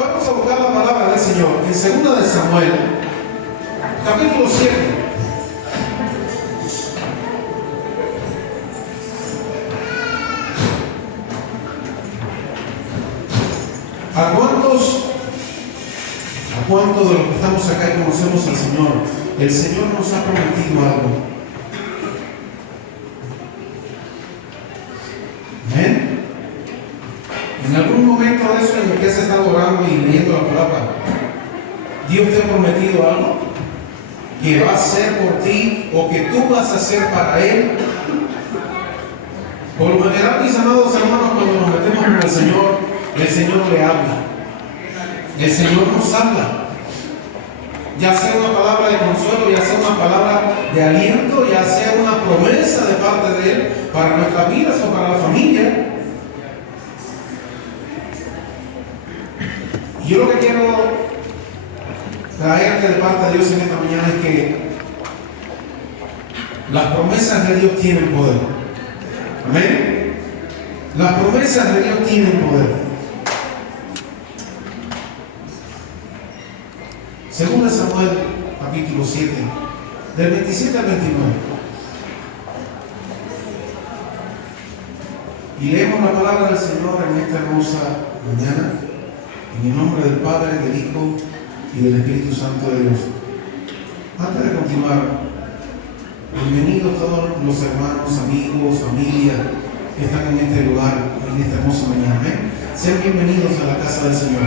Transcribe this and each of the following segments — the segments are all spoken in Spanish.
Vamos a buscar la palabra del Señor en 2 de Samuel, capítulo 7. ¿A cuántos de los que estamos acá y conocemos al Señor, el Señor nos ha prometido algo? ¿Amén? En algún momento de eso en el que has estado orando y leyendo la palabra, ¿Dios te ha prometido algo que va a hacer por ti o que tú vas a hacer para Él? Por lo general, mis amados hermanos, cuando nos metemos con el Señor le habla. El Señor nos habla. Ya sea una palabra de consuelo, ya sea una palabra de aliento, ya sea una promesa de parte de Él para nuestras vidas o para la familia. Y yo lo que quiero traerte de parte de Dios en esta mañana es que las promesas de Dios tienen poder. Amén. Las promesas de Dios tienen poder. 2 de Samuel, capítulo 7, del 27 al 29. Y leemos la palabra del Señor en esta hermosa mañana, en el nombre del Padre, del Hijo y del Espíritu Santo de Dios. Antes de continuar, bienvenidos todos los hermanos, amigos, familia que están en este lugar, en esta hermosa mañana. Sean bienvenidos a la casa del Señor.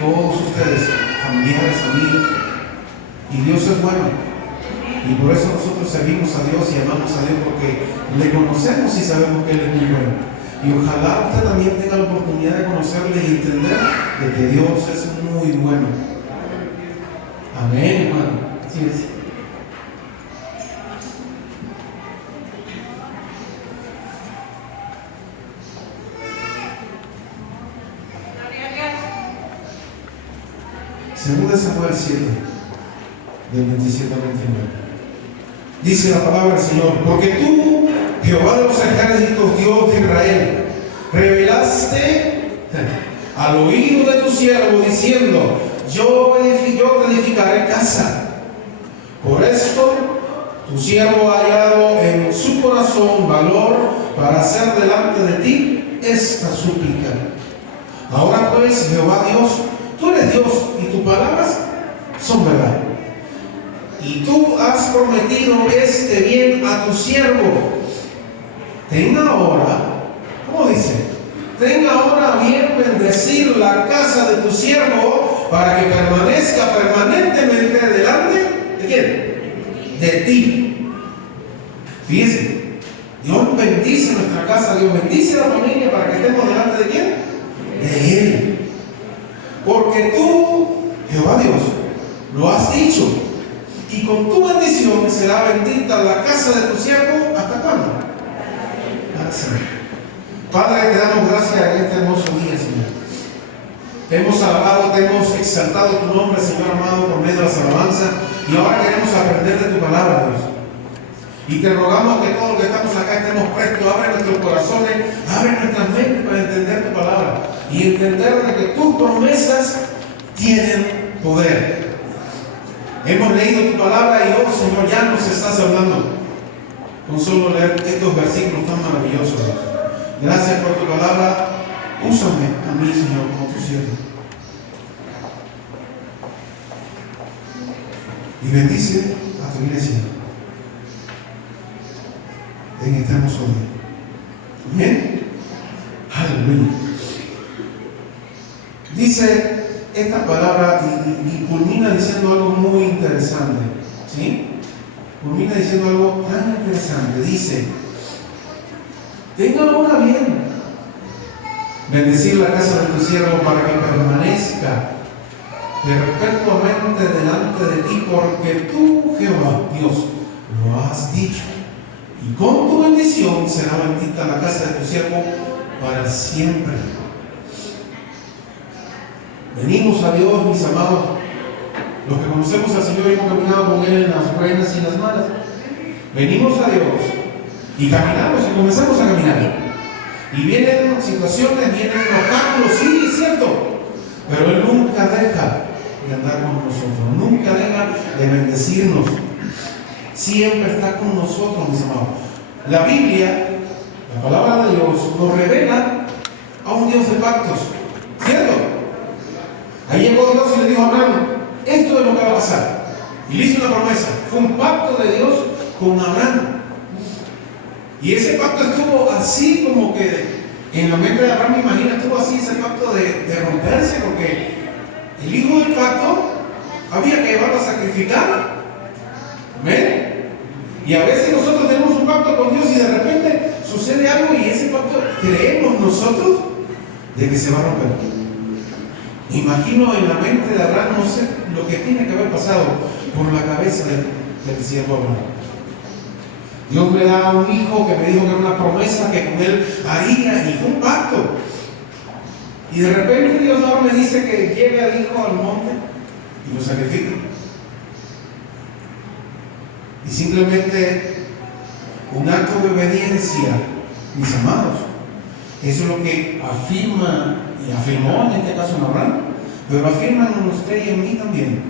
Todos ustedes, familiares, amigos, y Dios es bueno, y por eso nosotros servimos a Dios y amamos a Dios, porque le conocemos y sabemos que Él es muy bueno. Y ojalá usted también tenga la oportunidad de conocerle y entender de que Dios es muy bueno. Amén, hermano. Así es. Según de Samuel 7, del 27 al 29. Dice la palabra del Señor: porque tú, Jehová de los ejércitos, Dios de Israel, revelaste al oído de tu siervo diciendo: yo te edificaré casa. Por esto tu siervo ha hallado en su corazón valor para hacer delante de ti esta súplica. Ahora pues, Jehová Dios, tú eres Dios y tus palabras son verdad. Y tú has prometido este bien a tu siervo. Ten ahora, ¿cómo dice? Ten ahora bien bendecir la casa de tu siervo para que permanezca permanentemente delante ¿de quién? De ti. Fíjense, Dios bendice nuestra casa, Dios bendice a la familia para que estemos delante de quién? De Él. Porque tú, Jehová Dios, lo has dicho, y con tu bendición será bendita la casa de tu siervo. ¿Hasta cuándo? Padre, te damos gracias en este hermoso día, Señor. Te hemos alabado, te hemos exaltado tu nombre, Señor amado, por medio de las alabanzas, y ahora queremos aprender de tu palabra, Dios. Y te rogamos que todos los que estamos acá estemos prestos. Abre nuestros corazones, abre nuestras mentes para entender tu palabra y entender de que tus promesas tienen poder. Hemos leído tu palabra y oh Señor, ya nos estás hablando con solo leer estos versículos tan maravillosos. Gracias por tu palabra. Úsame a mí, Señor, como tu siervo. Y bendice a tu iglesia en este hermoso día. Amén. Aleluya. Dice esta palabra y culmina diciendo algo muy interesante. ¿Sí? Culmina diciendo algo tan interesante. Dice: tenga ahora bien bendecir la casa de tu siervo para que permanezca perpetuamente delante de ti, porque tú, Jehová Dios, lo has dicho. Y con tu bendición será bendita la casa de tu siervo para siempre. Venimos a Dios, mis amados, los que conocemos al Señor y hemos caminado con Él en las buenas y en las malas. Venimos a Dios y caminamos y comenzamos a caminar. Y vienen situaciones, vienen obstáculos, sí, es cierto, pero Él deja de andar con nosotros, nunca deja de bendecirnos. Siempre está con nosotros, mis amados. La Biblia, la palabra de Dios, nos revela a un Dios de pactos, ¿cierto? Ahí llegó Dios y le dijo a Abraham, esto es lo que va a pasar. Y le hizo una promesa. Fue un pacto de Dios con Abraham. Y ese pacto estuvo así como que en la mente de Abraham, me imagino, estuvo así ese pacto de romperse, porque el hijo del pacto había que llevarlo a sacrificar. ¿Ven? Y a veces nosotros tenemos un pacto con Dios y de repente sucede algo y ese pacto creemos nosotros de que se va a romper. Imagino en la mente de Abraham, no sé lo que tiene que haber pasado por la cabeza del siervo Abraham. Dios me da un hijo que me dijo que era una promesa que con él haría, y fue un pacto. Y de repente Dios ahora me dice que lleve al hijo al monte y lo sacrifique. Y simplemente un acto de obediencia, mis amados. Eso es lo que afirma, y afirmó en este caso en Abraham, pero afirman en usted y en mí también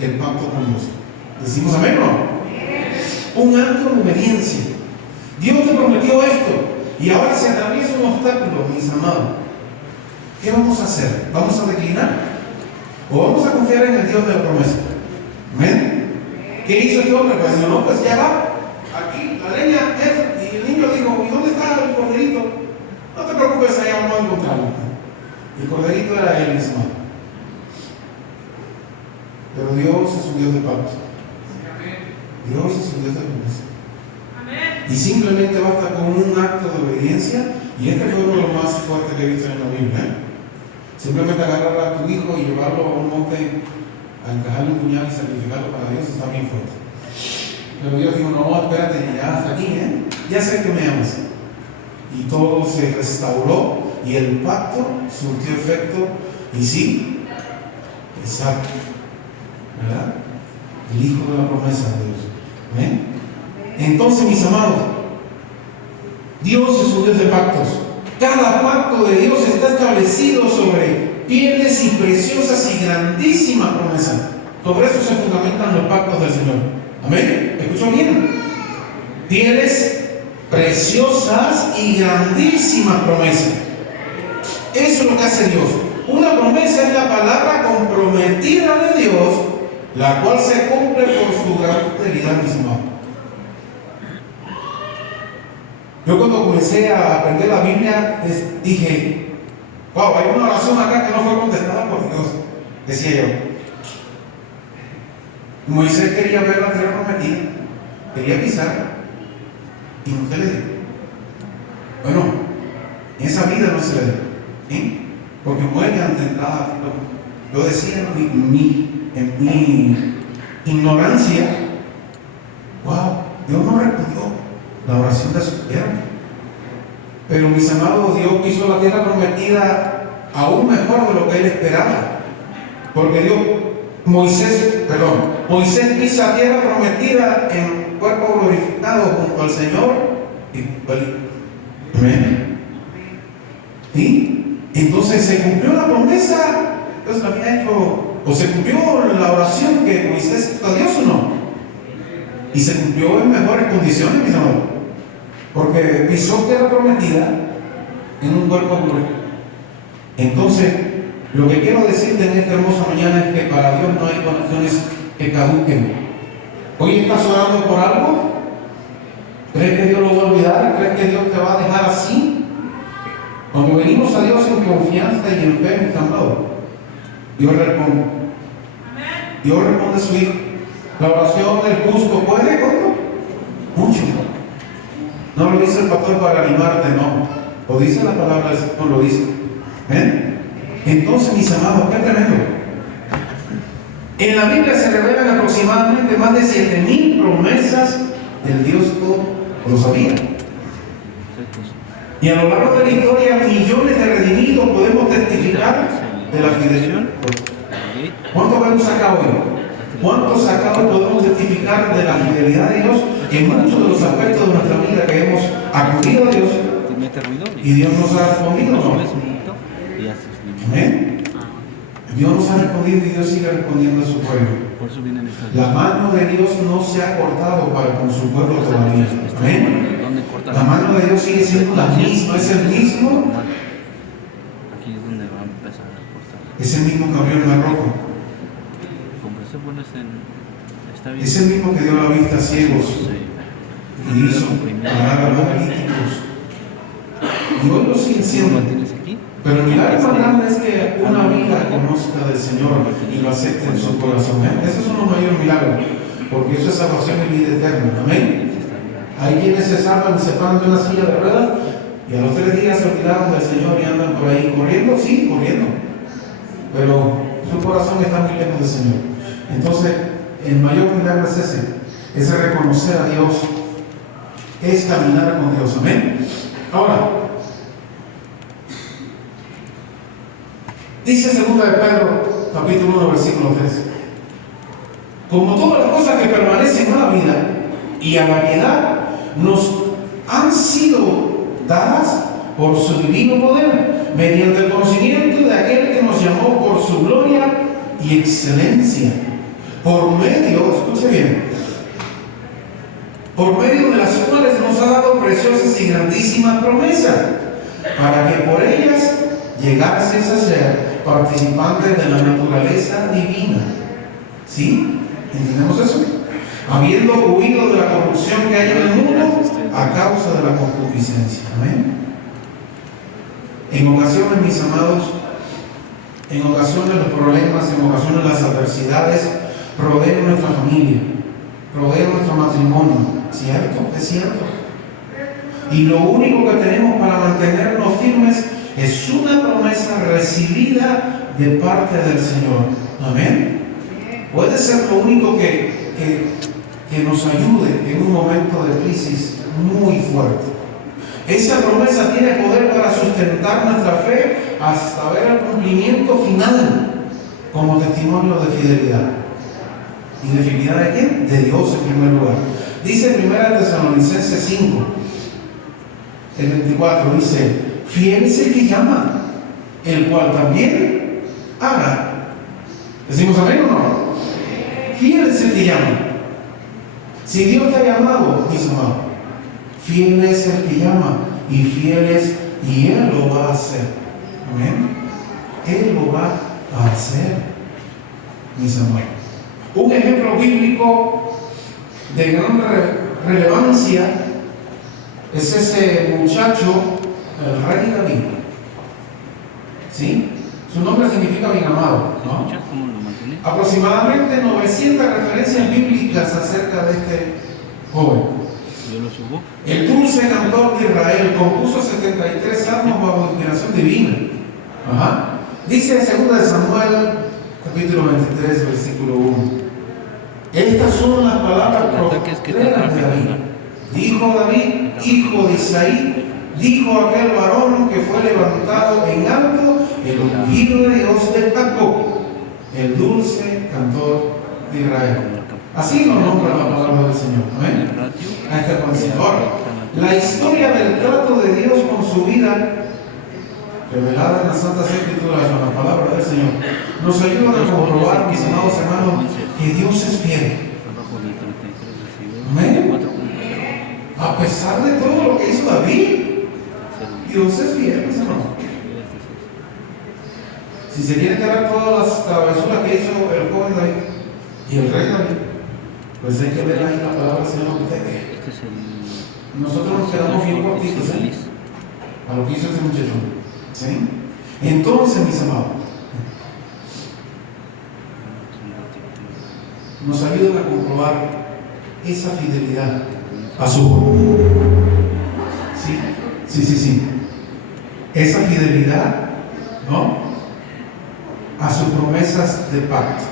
el pacto con Dios. ¿Decimos amén o no? Un acto de obediencia. Dios te prometió esto y ahora se atraviesa un obstáculo, mis amados. ¿Qué vamos a hacer? ¿Vamos a declinar? ¿O vamos a confiar en el Dios de la promesa? ¿Amén? ¿Qué hizo este hombre? Pues dijo, no, pues ya va. Aquí la leña es. Y el niño dijo, ¿y dónde está el corderito? No te preocupes, allá vamos a encontrarlo. El corderito era él mismo. Pero Dios es un Dios de pacto. Dios es un Dios de promesa. Y simplemente basta con un acto de obediencia. Y este fue uno de los más fuertes que he visto en la Biblia. Simplemente agarrar a tu hijo y llevarlo a un monte, a encajarle un puñal y sacrificarlo para Dios, está bien fuerte. Pero Dios dijo, no, espérate, ya hasta aquí, ya sé que me amas. Y todo se restauró y el pacto surtió efecto. Y sí, exacto, ¿verdad? El hijo de la promesa de Dios. ¿Ven? Entonces, mis amados, Dios es un Dios de pactos. Cada pacto de Dios está establecido sobre fieles y preciosas y grandísimas promesas. Sobre eso se fundamentan los pactos del Señor. ¿Amén? ¿Escuchó bien? Fieles, preciosas y grandísimas promesas. Eso es lo que hace Dios. Una promesa es la palabra comprometida de Dios, la cual se cumple por su gran fidelidad, mis amados. Yo cuando comencé a aprender la Biblia dije, wow, hay una oración acá que no fue contestada por Dios, decía yo. Moisés quería ver la tierra prometida, quería pisar, y no se le dio. Bueno, en esa vida no se le dio, porque muere ante entrada. Yo decía en mi ignorancia, wow, Dios no respondió la oración de su tierra. Pero mis amados, Dios hizo la tierra prometida aún mejor de lo que él esperaba. Porque Moisés pisa la tierra prometida en cuerpo glorificado junto al Señor. Amén. ¿Sí? Entonces se cumplió la promesa. Dios había hecho, o se cumplió la oración que Moisés hizo a Dios, ¿o no? Y se cumplió en mejores condiciones, mis amados. Porque pisó tierra prometida en un cuerpo glorificado. Entonces, lo que quiero decirte en esta hermosa mañana es que para Dios no hay condiciones que caduquen. Hoy estás orando por algo. ¿Crees que Dios lo va a olvidar? ¿Crees que Dios te va a dejar así? Cuando venimos a Dios en confianza y en fe, mis amados, Dios responde. Dios responde a su Hijo. La oración del justo puede, ¿cuánto? Mucho. No lo dice el pastor para animarte, no. Lo dice la palabra del Señor, lo dice. ¿Ven? Entonces, mis amados, qué tremendo. En la Biblia se revelan aproximadamente más de 7,000 promesas del Dios todo. ¿Lo sabía? Y a lo largo de la historia, millones de redimidos podemos testificar de la fidelidad. ¿Cuántos vemos acá hoy? ¿Cuántos acá hoy podemos testificar de la fidelidad de Dios en muchos de los aspectos de nuestra vida que hemos acudido a Dios y Dios nos ha respondido? ¿No? ¿Amén? Dios nos ha respondido y Dios sigue respondiendo a su pueblo. Por eso vienen estas. La mano de Dios no se ha cortado para con su pueblo todavía. Amén. ¿Dónde corta? La mano de Dios sigue siendo la misma, es el mismo. Aquí es donde va a empezar a cortar. Es el mismo que abrió el mar rojo. Como se pones en. Está bien. Es el mismo que dio la vista a ciegos Sí. y hizo parar a paralíticos. Y hoy lo sigue ¿Lo siendo. mantienes aquí? Pero el milagro más grande es que una vida conozca del Señor y lo acepte en su corazón. Esos son los mayores milagros, porque eso es salvación y vida eterna. Amén. Hay quienes se salvan y se paran de una silla de ruedas y a los 3 días se olvidaron del Señor y andan por ahí corriendo, sí, corriendo. Pero su corazón está muy lejos del Señor. Entonces, el mayor milagro es ese reconocer a Dios, es caminar con Dios. Amén. Ahora, dice 2 de Pedro, capítulo 1, versículo 3. Como todas las cosas que permanecen a la vida y a la piedad, nos han sido dadas por su divino poder, mediante el conocimiento de aquel que nos llamó por su gloria y excelencia, por medio, escuche bien, por medio de las cuales nos ha dado preciosas y grandísimas promesas, para que por ellas llegases a ser participantes de la naturaleza divina. ¿Sí? ¿Entendemos eso? Habiendo huido de la corrupción que hay en el mundo a causa de la concupiscencia. Amén. En ocasiones, mis amados, en ocasiones los problemas, en ocasiones las adversidades rodean nuestra familia, rodean nuestro matrimonio. ¿Cierto? Es cierto. Y lo único que tenemos para mantenernos firmes es una promesa recibida de parte del Señor. Amén. Puede ser lo único que nos ayude en un momento de crisis muy fuerte. Esa promesa tiene poder para sustentar nuestra fe hasta ver el cumplimiento final como testimonio de fidelidad. ¿Y de fidelidad de quién? De Dios en primer lugar. Dice 1 Tesalonicenses 5, el 24, dice: fiel es el que llama, el cual también haga. ¿Decimos amén o no? Fiel es el que llama. Si Dios te ha llamado, mis amados, fiel es el que llama, y fiel es, y Él lo va a hacer. Amén. Él lo va a hacer, mis amados. Un ejemplo bíblico de gran relevancia es ese muchacho, el rey David. ¿Sí? Su nombre significa bien amado, ¿no? ¿Cómo lo mantienes? Aproximadamente 900 referencias bíblicas acerca de este joven. Yo lo subo. El dulce cantor de Israel compuso 73 salmos bajo inspiración divina. Ajá. Dice en 2 de Samuel, capítulo 23, versículo 1. Estas son las palabras postreras de David. Dijo David, hijo de Isaí, dijo aquel varón que fue levantado en alto, el ungido de Dios de Jacob, el dulce cantor de Israel. Así nos nombra la palabra del Señor. ¿Amén? A este conocedor. La historia del trato de Dios con su vida, revelada en las Santas Escrituras, con la palabra del Señor, nos ayuda a comprobar, mis amados hermanos, que Dios es fiel. Amén. A pesar de todo lo que hizo David, Dios es fiel, mis hermanos. Si se quiere quedar todas las travesuras que hizo el joven David y el rey David, pues hay que ver ahí la palabra del Señor que usted ve. Nosotros nos quedamos bien cortitos a lo que hizo este muchacho. ¿Sí? Entonces, mis amados, nos ayudan a comprobar esa fidelidad a su pueblo. Sí. Esa fidelidad, ¿no? A sus promesas de pacto.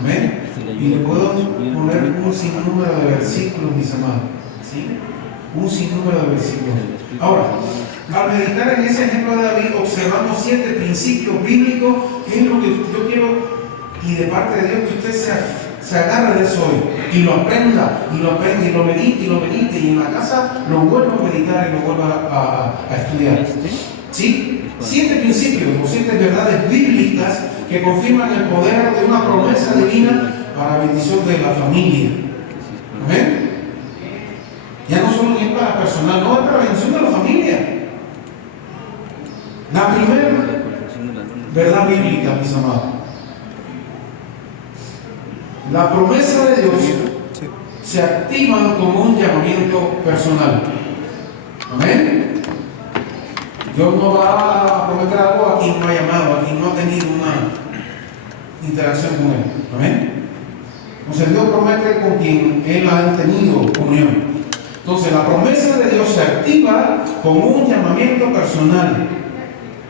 Amén. Y le puedo poner un sinnúmero de versículos, mis amados. ¿Sí? Un sinnúmero de versículos. Ahora, al meditar en ese ejemplo de David, observamos 7 principios bíblicos, que es lo que yo quiero, y de parte de Dios, que usted se agarre de eso hoy, y lo aprenda, y lo medite, y en la casa lo vuelva a meditar y lo vuelva a estudiar. ¿Sí? 7 principios o 7 verdades bíblicas que confirman el poder de una promesa divina para la bendición de la familia. ¿Amén? Ya no solo es para personal, no, es para la bendición de la familia. La primera verdad bíblica, mis amados. La promesa de Dios se activa como un llamamiento personal. Amén. Dios no va a prometer algo a quien no ha llamado, a quien no ha tenido una interacción con Él. Amén. Entonces Dios promete con quien Él ha tenido comunión. Entonces la promesa de Dios se activa como un llamamiento personal.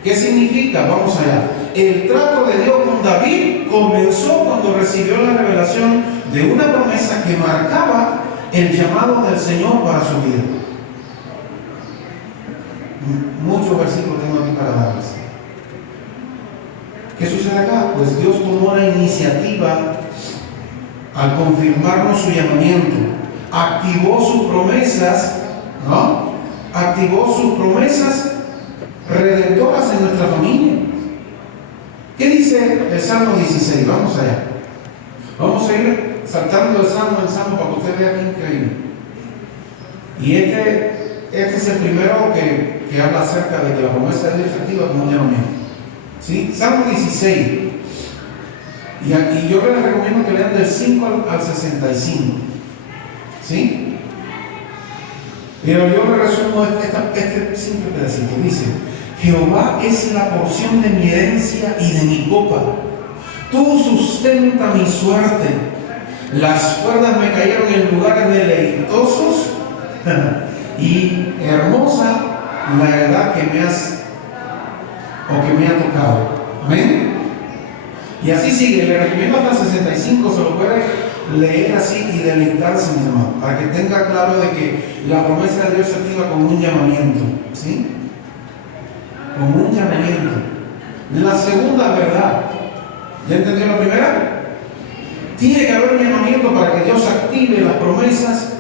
¿Qué significa? Vamos allá. El trato de Dios con David comenzó cuando recibió la revelación de una promesa que marcaba el llamado del Señor para su vida. Muchos versículos tengo aquí para darles. ¿Qué sucede acá? Pues Dios tomó la iniciativa al confirmarnos su llamamiento. Activó sus promesas, ¿no? Activó sus promesas redentoras en nuestra familia. ¿Qué dice el Salmo 16? Vamos allá. Vamos a ir saltando de salmo en salmo para que usted vea qué increíble. Y este es el primero que habla acerca de que la promesa de Dios se activa como un llamamiento. ¿Sí? Salmo 16. Y yo les recomiendo que lean del 5 al 65. ¿Sí? Pero yo le resumo este simple pedacito. Dice: Jehová es la porción de mi herencia y de mi copa. Tú sustenta mi suerte. Las cuerdas me cayeron en lugares deleitosos y hermosa la edad que me ha tocado. Amén. Y así sigue. Le recomiendo hasta el 65, se lo puede leer así y deleitarse, mi hermano, para que tenga claro de que la promesa de Dios se activa como un llamamiento. ¿Sí? Como un llamamiento. La segunda verdad, ¿ya entendió la primera? Tiene que haber un llamamiento para que Dios active las promesas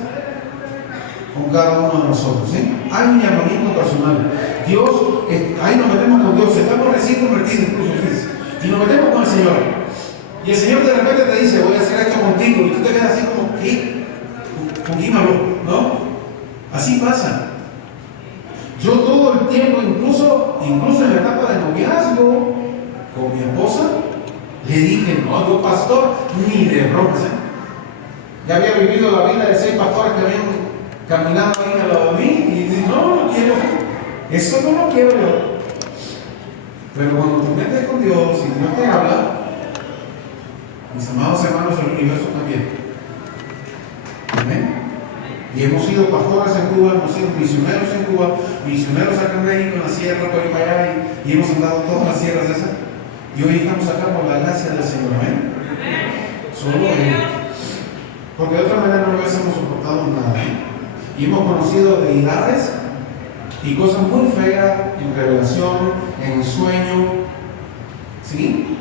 con cada uno de nosotros. ¿Sí? Hay un llamamiento personal. Dios, ahí nos metemos con Dios, estamos recién convertidos incluso, y nos metemos con el Señor. Y el Señor de repente te dice: voy a hacer esto contigo, y tú te quedas así como: ¿qué? ¿Con quién habló? ¿No? Así pasa. Yo todo el tiempo, incluso en la etapa de noviazgo con mi esposa, le dije: no, yo pastor, ni de bromas. Ya había vivido la vida de 6 pastores que habían caminado ahí al lado de mí, y dije: no quiero, eso no lo quiero yo. Pero cuando te metes con Dios y Dios te habla, mis amados hermanos del universo también. Amén. Y hemos sido pastores en Cuba, hemos sido misioneros en Cuba, misioneros acá en México, en la sierra, por ahí para allá, y hemos andado todas las sierras esas. Y hoy estamos acá por la gracia del Señor. Amén. Solo Él. Porque de otra manera no hubiésemos soportado nada. Y hemos conocido deidades y cosas muy feas en revelación, en sueño. ¿Sí?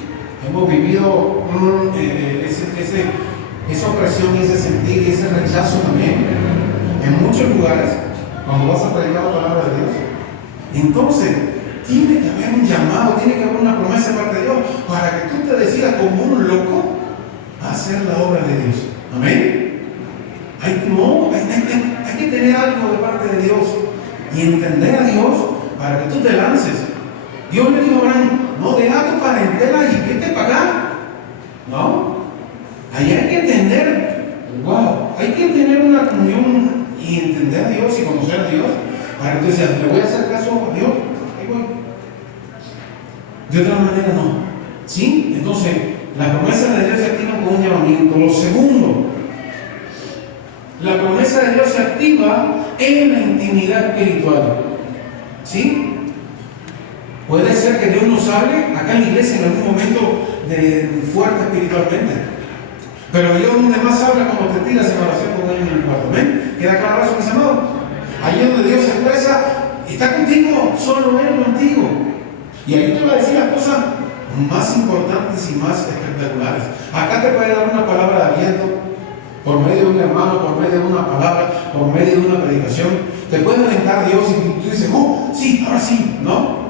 Hemos vivido esa opresión y ese sentir y ese rechazo también en muchos lugares cuando vas a predicar la palabra de Dios. Entonces tiene que haber un llamado, tiene que haber una promesa de parte de Dios para que tú te decidas como un loco a hacer la obra de Dios. Amén. Hay que tener algo de parte de Dios y entender a Dios para que tú te lances. Dios le dijo a Abraham: no, deja tu parentela y vete para acá. No, ahí hay que entender, hay que tener una comunión y entender a Dios y conocer a Dios para que tú digas: le voy a hacer caso a Dios, ahí voy. De otra manera no. ¿Sí? Entonces la promesa de Dios se activa con un llamamiento. Lo segundo, la promesa de Dios se activa en la intimidad espiritual. ¿Sí? Puede ser que Dios nos hable acá en la iglesia en algún momento de fuerte espiritualmente. Pero Dios donde más habla cuando te tiras en oración con Él en el cuarto. ¿Ven? ¿Queda claro eso, mis amados? Allí donde Dios se expresa, está contigo, solo Él contigo. Y ahí te va a decir las cosas más importantes y más espectaculares. Acá te puede dar una palabra de aliento por medio de un hermano, por medio de una palabra, por medio de una predicación. Te puede alentar Dios y tú dices: oh, sí, ahora sí, ¿no?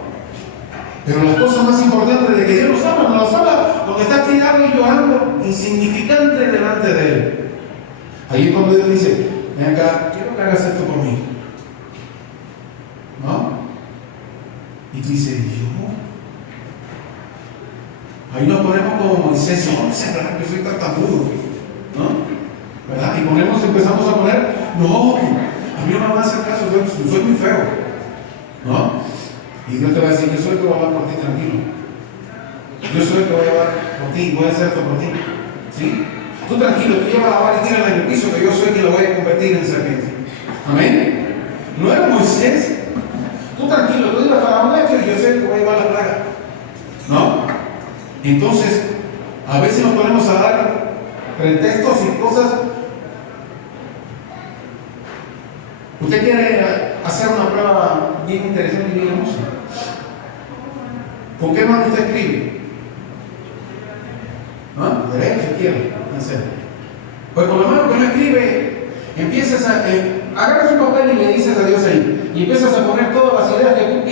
Pero las cosas más importantes de que Dios nos habla cuando estás tirado y llorando, insignificante delante de Él. Ahí es cuando Dios dice, ven acá, quiero que hagas esto por mí. ¿No? Y tú dices, ¿yo? Ahí nos ponemos como Moisés, no sé, ¿verdad? Yo soy tartamudo, ¿no? ¿Verdad? Y empezamos a poner, no, a mí no me van a hacer caso, yo soy muy feo, ¿no? Y Dios te va a decir, yo soy el que voy a hablar por ti, tranquilo. Yo soy el que voy a hablar por ti, voy a hacer esto por ti. ¿Sí? Tú tranquilo, tú llevas la vara y tírala en el piso, que yo soy quien lo voy a convertir en serpiente. Amén. No era Moisés. Tú tranquilo, tú dices Faraón hecho y yo soy el que voy a llevar la plaga. ¿No? Entonces, a veces nos ponemos a dar pretextos y cosas. Usted quiere hacer una prueba bien interesante y bien hermosa. ¿Con qué mano usted escribe? ¿Ah? Derecho, izquierda, hacer. Pues con la mano que uno escribe, empiezas a agarras un papel y le dices a Dios ahí, y empiezas a poner todas las ideas que tú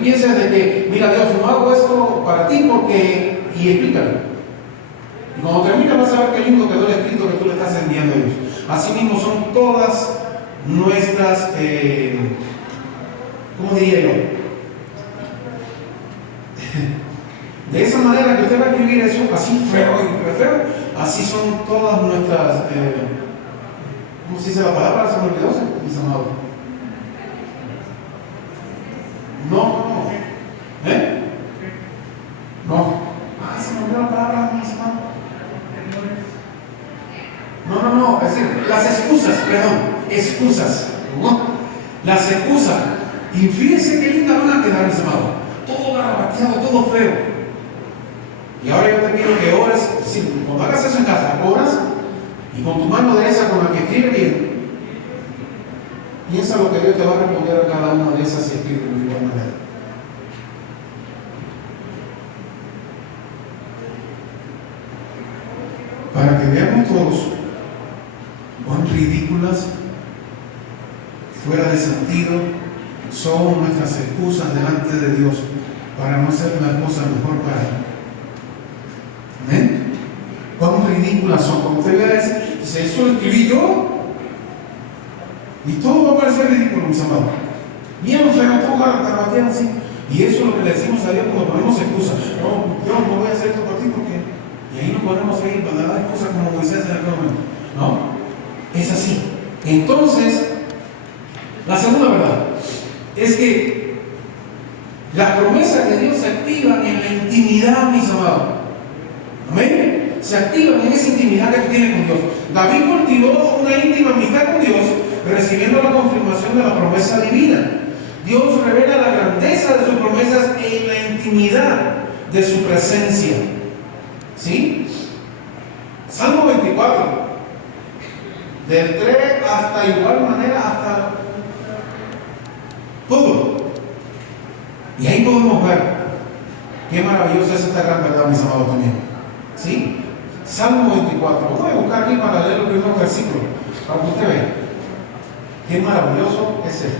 pienses de que, mira Dios, no hago esto para ti porque, y explícalo. Y cuando terminas vas a ver qué lindo quedó el escrito que tú le estás enviando a Dios. Así mismo son todas nuestras, ¿cómo diría yo? De esa manera que usted va a escribir eso, así feo y feo, así son todas nuestras, ¿cómo se dice la palabra? Se me olvidó, mis amados. No. No. Se me olvidó la palabra, mis amados. No, es decir, las excusas, perdón, excusas. ¿No? Las excusas. Y fíjense qué linda van a quedar, mis amados. Todo garabateado, todo feo. Y ahora yo te pido que ores, cuando hagas eso en casa, oras y con tu mano derecha con la que escribe bien, piensa lo que Dios te va a responder a cada una de esas y escribe de igual manera. Para que veamos todos cuán ridículas, fuera de sentido, son nuestras excusas delante de Dios para no hacer una cosa mejor para Él. ¿Amén? Cuán ridículas son. Como usted vea, dice, eso lo escribí yo. Y todo va a parecer ridículo, mis amados. Bien feo, todo garabateado así. Y eso es lo que le decimos a Dios cuando ponemos excusas. No, Dios, no voy a hacer esto por ti porque. Y ahí nos ponemos ahí para dar excusas como Moisés en aquel momento. No, es así. Entonces, la segunda verdad es que la promesa de Dios se activa en la intimidad, mis amados. Amén. Se activan en esa intimidad que tú tienes con Dios. David cultivó una íntima amistad con Dios, recibiendo la confirmación de la promesa divina. Dios revela la grandeza de sus promesas en la intimidad de su presencia. ¿Sí? Salmo 24, del 3 hasta igual manera, hasta todo. Y ahí podemos ver qué maravillosa es esta gran verdad, mis amados también. ¿Sí? Salmo 24. Voy a buscar aquí para leer los primeros versículos, para que usted vea qué maravilloso es esto.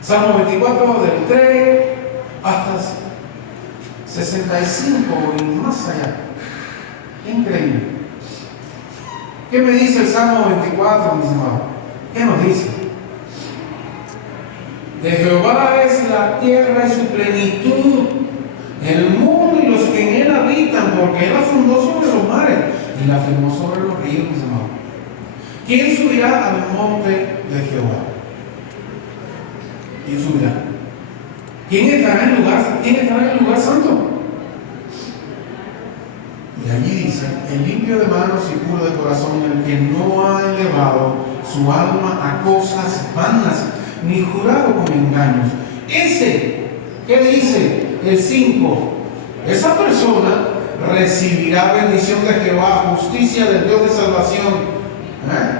Salmo 24, del 3 hasta 65 y más allá. Qué increíble. ¿Qué me dice el Salmo 24, mis amados? ¿Qué nos dice? De Jehová es la tierra y su plenitud, el mundo y los que en él habitan, porque él la fundó sobre los mares y la firmó sobre los ríos, mis amados. ¿Quién subirá al monte de Jehová? ¿Quién subirá? ¿Quién estará en el lugar santo? Y allí dice, el limpio de manos y puro de corazón, el que no ha elevado su alma a cosas vanas, ni jurado con engaños. Ese, ¿qué dice? El 5. Esa persona recibirá bendición de Jehová, justicia del Dios de salvación.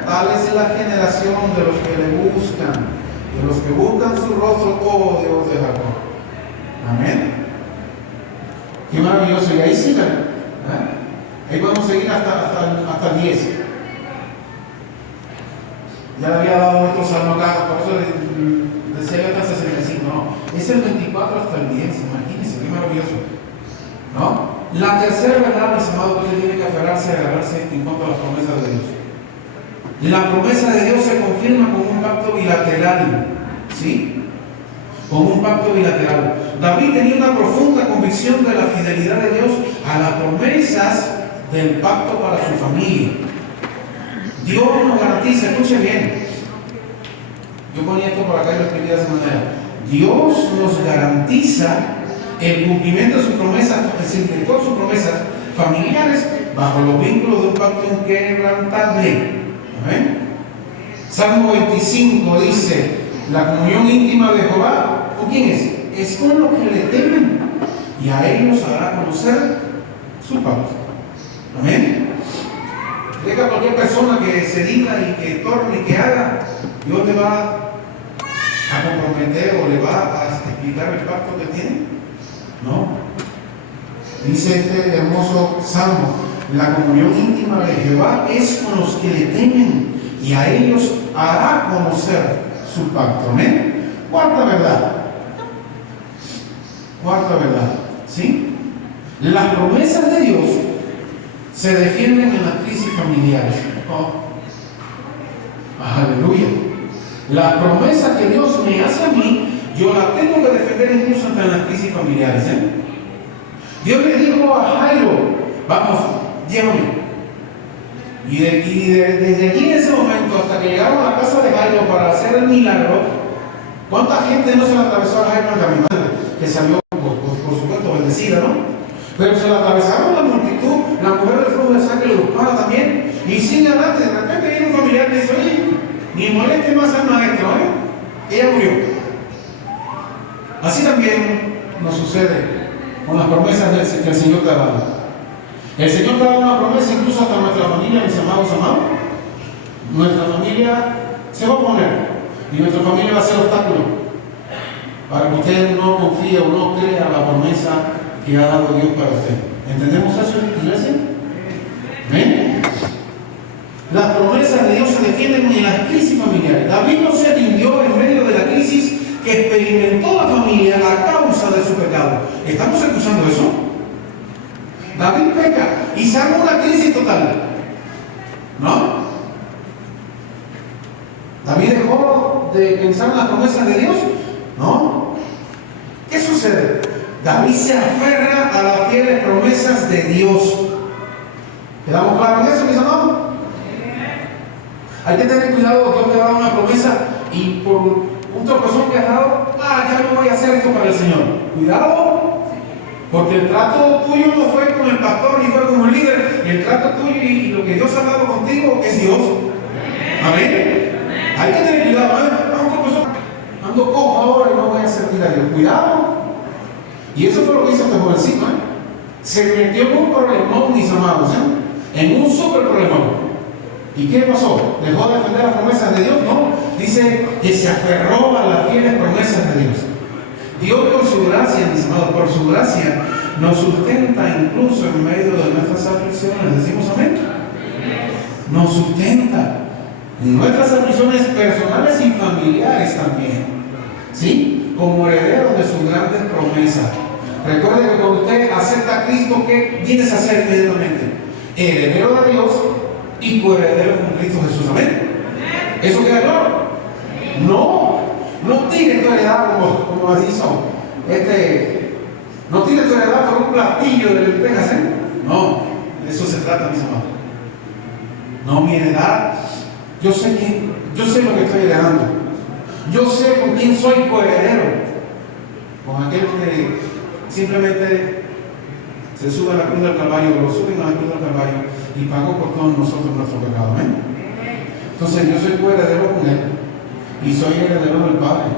Tal es la generación de los que le buscan, de los que buscan su rostro, oh Dios de Jacob. Amén. Qué maravilloso. Y ahí sigan. Ahí podemos seguir hasta el 10. Ya le había dado otro salmo acá, por eso decía hasta 65. No, Es el 24 hasta el 10, imagínense, qué maravilloso. ¿No? La tercera verdad, mis amados, que tiene que aferrarse y agarrarse en cuanto a las promesas de Dios. La promesa de Dios se confirma con un pacto bilateral. ¿Sí? Con un pacto bilateral. David tenía una profunda convicción de la fidelidad de Dios a las promesas del pacto para su familia. Dios nos garantiza, escuche bien. Yo ponía esto por acá y lo escribí de esa manera. Dios nos garantiza el cumplimiento de sus promesas, de todas sus promesas familiares bajo los vínculos de un pacto inquebrantable. ¿Amén? Salmo 25 dice: la comunión íntima de Jehová, ¿con quién es? Es con los que le temen, y a ellos hará conocer su pacto. Amén. Deja a cualquier persona que se diga y que torne y que haga, Dios le va a comprometer o le va a explicar el pacto que tiene. No. Dice este hermoso salmo: la comunión íntima de Jehová es con los que le temen, y a ellos hará conocer su pacto. Amén. Cuarta verdad. Cuarta verdad. ¿Sí? Las promesas de Dios se defienden en las crisis familiares. Oh. Aleluya. Las promesas que Dios me hace a mí, yo las tengo que defender incluso ante las crisis familiares. Dios le dijo a Jairo: vamos, llévame. Y desde allí en ese momento hasta que llegaron a la casa de Jairo para hacer el milagro, ¿cuánta gente no se le atravesó a Jairo en la caminata? Que salió, por supuesto, bendecida, ¿no? Pero se le atravesaron la multitud, la mujer del flujo de sangre los para también, y sigue adelante. De repente viene un familiar y dice: oye, ni moleste más al maestro, ella murió. Así también nos sucede con las promesas que el Señor te ha dado. El Señor te da una promesa incluso hasta nuestra familia, mis amados. Nuestra familia se va a oponer y nuestra familia va a ser obstáculo para que usted no confíe o no crea la promesa que ha dado Dios para usted. ¿Entendemos eso, iglesia? ¿Ven? Las promesas de Dios se defienden en las crisis familiares. David no se rindió en medio de la crisis que experimentó la familia a causa de su pecado. ¿Estamos escuchando eso? David peca y se arma una crisis total. ¿No? David dejó de pensar en las promesas de Dios. ¿No? ¿Qué sucede? David se aferra a las fieles promesas de Dios. ¿Quedamos claros en eso, mis amados? Hay que tener cuidado. Dios te da una promesa y por un tropezón que has dado, ya no voy a hacer esto para el Señor. Cuidado, porque el trato tuyo no fue con el pastor ni fue con el líder. El trato tuyo y lo que Dios ha dado contigo es Dios. Amén. Hay que tener cuidado. Ando cojo ahora y no voy a servir a Dios. Cuidado. Y eso fue lo que hizo este jovencito. Se metió en un problemón, mis amados. En un súper problemón. ¿Y qué pasó? ¿Dejó de defender las promesas de Dios? No. Dice que se aferró a las fieles promesas de Dios. Dios, por su gracia, mis amados, por su gracia, nos sustenta incluso en medio de nuestras aflicciones. ¿Decimos amén? Nos sustenta en nuestras aflicciones personales y familiares también. ¿Sí? Como herederos de sus grandes promesas. Recuerde que cuando usted acepta a Cristo, ¿qué vienes a hacer inmediatamente? Heredero de Dios y coheredero con Cristo Jesús. ¿Amén? ¿Eso queda claro? No tires tu heredad como hizo no tires tu heredad por un platillo de lentejas. No, de eso se trata, mis amados. No, mi heredad, yo sé lo que estoy heredando. Yo sé con quién soy coheredero. Con aquel que simplemente se sube a la cruz del Calvario, lo suben a la cruz del Calvario y pagó por todos nosotros nuestro pecado. Amén. Entonces yo soy coheredero con Él y soy heredero del Padre.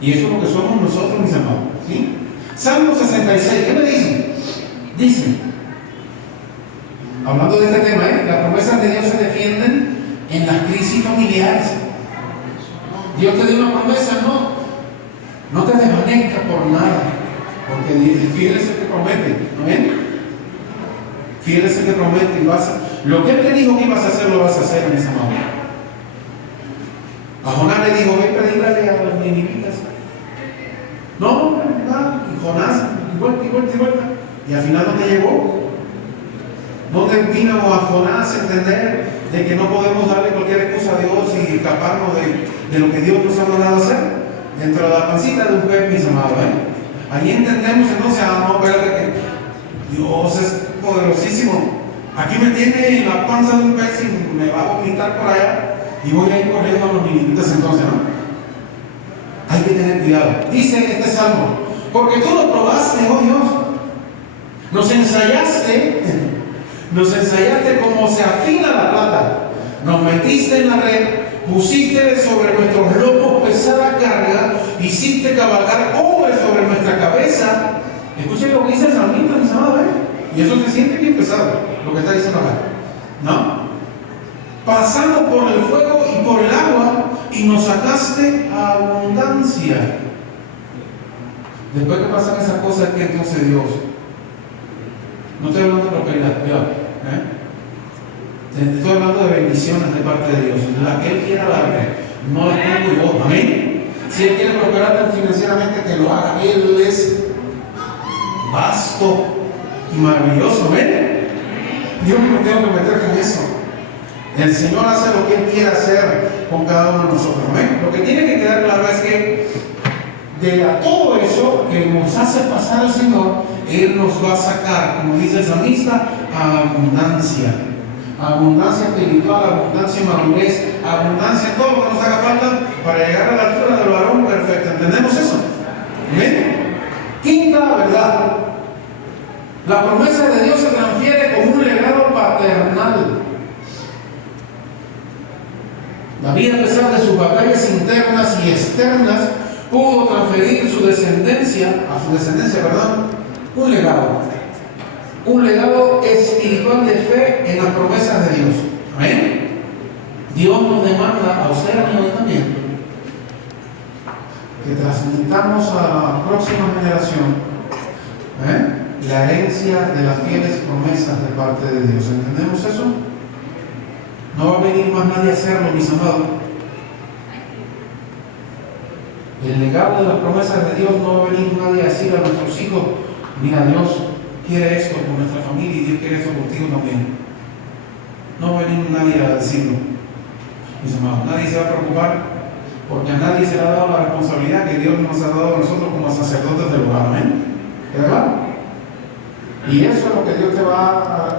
Y eso es lo que somos nosotros, mis amados. ¿Sí? Salmo 66, ¿qué me dicen? Dicen, hablando de este tema, las promesas de Dios se defienden en las crisis familiares. Dios te dio una promesa, no te desvanezcas por nada, porque fiel es el que promete. ¿Amén? Fiel es el que promete y lo que Él te dijo que ibas a hacer, lo vas a hacer, mis amados. A Jonás le dijo: ve, predícale a los ninivitas No, nada. Y Jonás, y vuelta, y vuelta, y vuelta. Y al final, ¿dónde llegó? ¿Dónde vino a Jonás a entender de que no podemos darle cualquier excusa a Dios y escaparnos de lo que Dios nos ha mandado a hacer? Dentro de la pancita de un pez, mis amados, Allí entendemos entonces, no, espérate, que Dios es poderosísimo. Aquí me tiene en la panza de un pez y me va a vomitar por allá y voy a ir corriendo a los milinitas entonces, ¿no? Hay que tener cuidado. Dice este salmo, porque tú lo probaste, oh Dios, nos ensayaste como se afina la plata, nos metiste en la red, pusiste sobre nuestros lomos pesada carga, hiciste cabalgar hombres sobre nuestra cabeza. Escuchen lo que dice el salmista, mis amados, y eso se siente bien pesado, lo que está diciendo acá, ¿no? Pasamos por el fuego y por el agua y nos sacaste a abundancia. Después que pasan esas cosas, ¿qué entonces Dios? No estoy hablando de prosperidad, cuidado, estoy hablando de bendiciones de parte de Dios, la que Él quiera darte, no las tengo yo, amén. Si Él quiere prosperarte financieramente, que lo haga. Él es vasto y maravilloso, amén. Yo no me tengo que meter con eso. El Señor hace lo que Él quiere hacer con cada uno de nosotros, amén. Lo que tiene que quedar claro es que de todo eso que nos hace pasar el Señor, Él nos va a sacar, como dice el salmista, a abundancia. Abundancia espiritual, abundancia en madurez, abundancia en todo lo que nos haga falta para llegar a la altura del varón perfecto. ¿Entendemos eso? ¿Amén? Quinta verdad. La promesa de Dios se transfiere como un legado paternal. David, a pesar de sus batallas internas y externas, pudo transferir a su descendencia, un legado espiritual de fe en las promesas de Dios. ¿Amén? Dios nos demanda a usted y a mí también que transmitamos a la próxima generación la herencia de las fieles promesas de parte de Dios. ¿Entendemos eso? No va a venir más nadie a hacerlo, mis amados. El legado de las promesas de Dios no va a venir nadie a decir a nuestros hijos, mira, Dios quiere esto por nuestra familia y Dios quiere esto contigo también. No va a venir nadie a decirlo, mis amados. Nadie se va a preocupar porque a nadie se le ha dado la responsabilidad que Dios nos ha dado a nosotros como sacerdotes del hogar. ¿Amén? ¿Verdad? Y eso es lo que Dios te va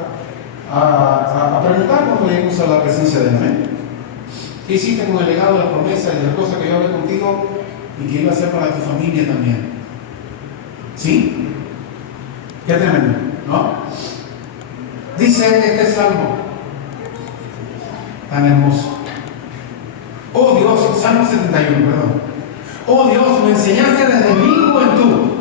a preguntar cuando lleguemos a la presencia de Él. ¿Amén? ¿Qué hiciste con el legado de la promesa y de las cosas que yo hablé contigo y que iba a hacer para tu familia también? ¿Sí? Qué tremendo, ¿no? Dice este salmo tan hermoso. Oh Dios, Salmo 71, perdón. Oh Dios, me enseñaste desde mi juventud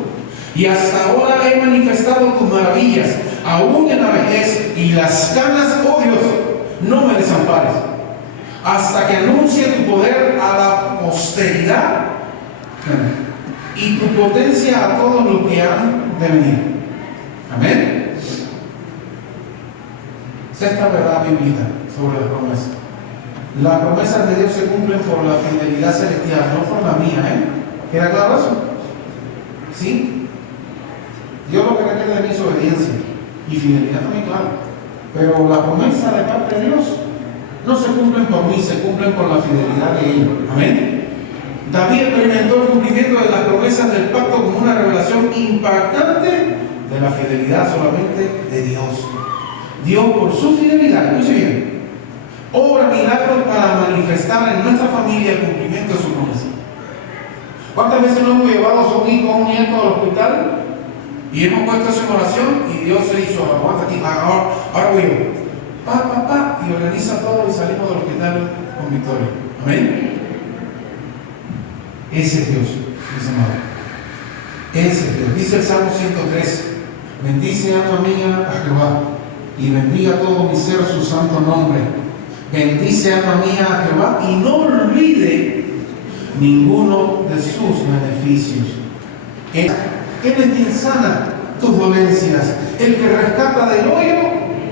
y hasta ahora he manifestado tus maravillas, aún en la vejez y las canas, oh Dios, no me desampares, hasta que anuncie tu poder a la posteridad y tu potencia a todos los que han de venir. Amén. Sexta verdad bíblica sobre la promesa. Las promesas de Dios se cumplen por la fidelidad celestial, no por la mía, ¿Queda claro eso? ¿Sí? Dios lo que requiere de mí es obediencia y fidelidad también, claro. Pero la promesa de parte de Dios no se cumplen por mí, se cumplen por la fidelidad de Él. Amén. David experimentó el cumplimiento de las promesas del pacto como una revelación impactante de la fidelidad solamente de Dios. Dios, por su fidelidad, escuche bien, obra milagros para manifestar en nuestra familia el cumplimiento de su promesa. ¿Cuántas veces no hemos llevado a un hijo o un nieto al hospital y hemos puesto eso en oración y Dios se hizo, aguanta aquí, ahora voy yo, y organiza todo y salimos del hospital con victoria? Amén. Ese es Dios, mis amados. Ese es Dios. Dice el Salmo 103: bendice, alma mía, a Jehová, y bendiga todo mi ser su santo nombre. Bendice, alma mía, a Jehová, y no olvide ninguno de sus beneficios. Él es quien sana tus dolencias, el que rescata del hoyo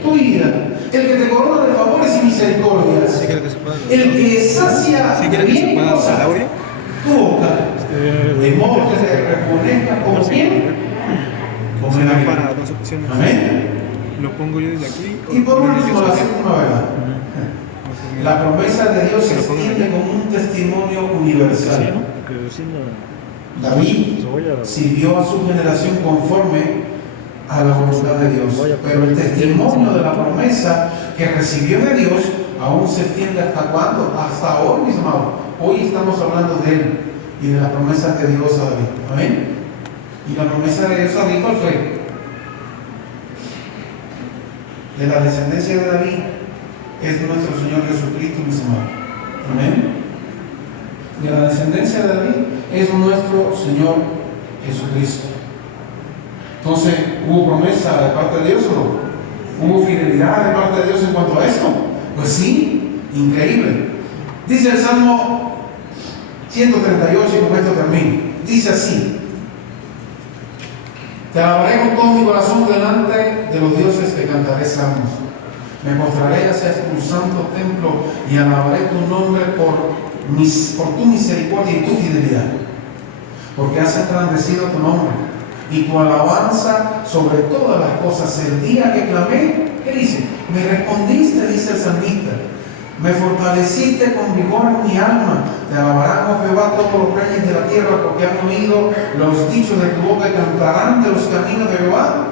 tu vida, el que te corona de favores y misericordias, el que sacia bien cosas tu boca De modo que se rejuvenezca como quién, como el águila. Para dos opciones. Amén. Lo pongo yo desde aquí. Y por último, la sí. séptima verdad. La promesa de Dios se extiende como un testimonio universal. David sirvió a su generación conforme a la voluntad de Dios, pero el testimonio de la promesa que recibió de Dios aún se extiende hasta cuándo, hasta hoy, mis amados. Hoy estamos hablando de él y de las promesas de Dios a David. Amén. Y la promesa de Dios a David, ¿cuál fue? De la descendencia de David es nuestro Señor Jesucristo, mis amados. Amén. De la descendencia de David es nuestro Señor Jesucristo. Entonces, ¿hubo promesa de parte de Dios o no? ¿Hubo fidelidad de parte de Dios en cuanto a esto? Pues sí, increíble. Dice el Salmo 138, y con esto termino. Dice así: te alabaré con todo mi corazón delante de los dioses, te cantaré salmos. Me mostraré hacia tu santo templo y alabaré tu nombre por tu misericordia y tu fidelidad, porque has engrandecido tu nombre y tu alabanza sobre todas las cosas. El día que clamé, ¿qué dice? Me respondiste, dice el salmista. Me fortaleciste con vigor en mi alma. Te alabarán, oh Jehová, todos los reyes de la tierra, porque han oído los dichos de tu boca y cantarán de los caminos de Jehová,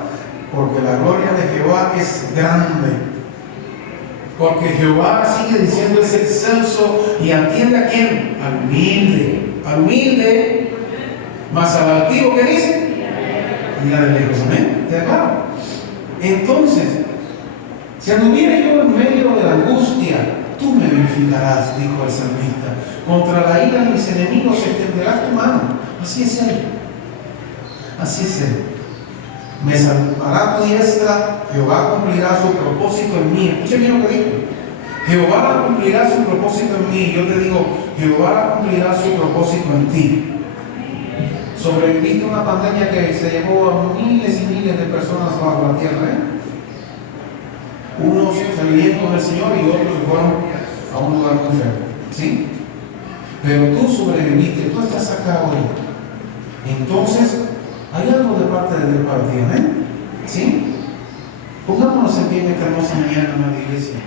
porque la gloria de Jehová es grande. Porque Jehová, sigue diciendo, es excelso y atiende a quién? Al humilde, más al altivo, ¿qué dice? Mira de lejos, amén. ¿Te aclaro? Entonces, si anduviera yo en medio de la angustia, tú me vivificarás, dijo el salmista. Contra la ira de mis enemigos extenderás tu mano. Así es Él. Así es Él. Me salvará tu diestra, Jehová cumplirá su propósito en mí. Escuchen bien lo que dijo. Jehová cumplirá su propósito en mí. Yo te digo, Jehová cumplirá su propósito en ti. Sobreviviste una pandemia que se llevó a miles y miles de personas bajo la tierra. Unos se vinieron con el Señor y otros se fueron a un lugar muy feo. ¿Sí? Pero tú sobreviviste, tú estás acá hoy. Entonces, hay algo de parte de Dios para ti, ¿amén? ¿Sí? Pongámonos en pie en esta hermosa mañana, amada iglesia.